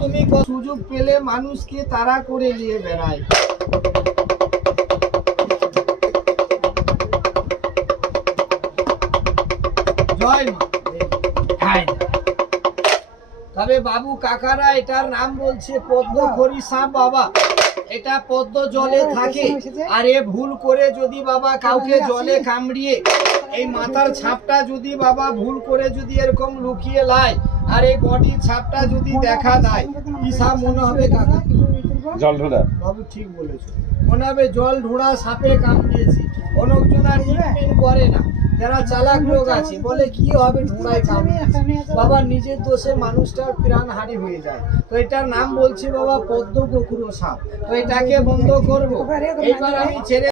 তুমি সুযোগ পেলে মানুষকে তাড়া করে নিয়ে বেড়ায়। জয় মা। তবে বাবু কাকারা এটার নাম বলছে পদ্মখড়ি সাপ বাবা। এটা পদ্ম জলে থাকে, আর এ ভুল করে যদি বাবা কাউকে জলে কামড়িয়ে এই মাথার ছাপটা যদি বাবা ভুল করে যদি এরকম লুকিয়ে লাই, আর এই বডির ছাপটা যদি দেখা দেয়, কি সাপ মনে হবে কাকা? জল ঢোড়া। বাবু ঠিক বলেছো, মনে হবে জল ঢোড়া সাপে কামড়িয়েছে। অনেকজনা ট্রিটমেন্ট করে না, যারা চালাক লোক আছে বলে কি হবে ঢোড়ায় কামড়িয়েছে। বাবা নিজের দোষে মানুষটার প্রাণহানি হয়ে যায়। তো এটার নাম বলছি বাবা পদ্ম গোখুর সাপ। তো এটাকে বন্ধ করবো। এইবার আমি ছেড়ে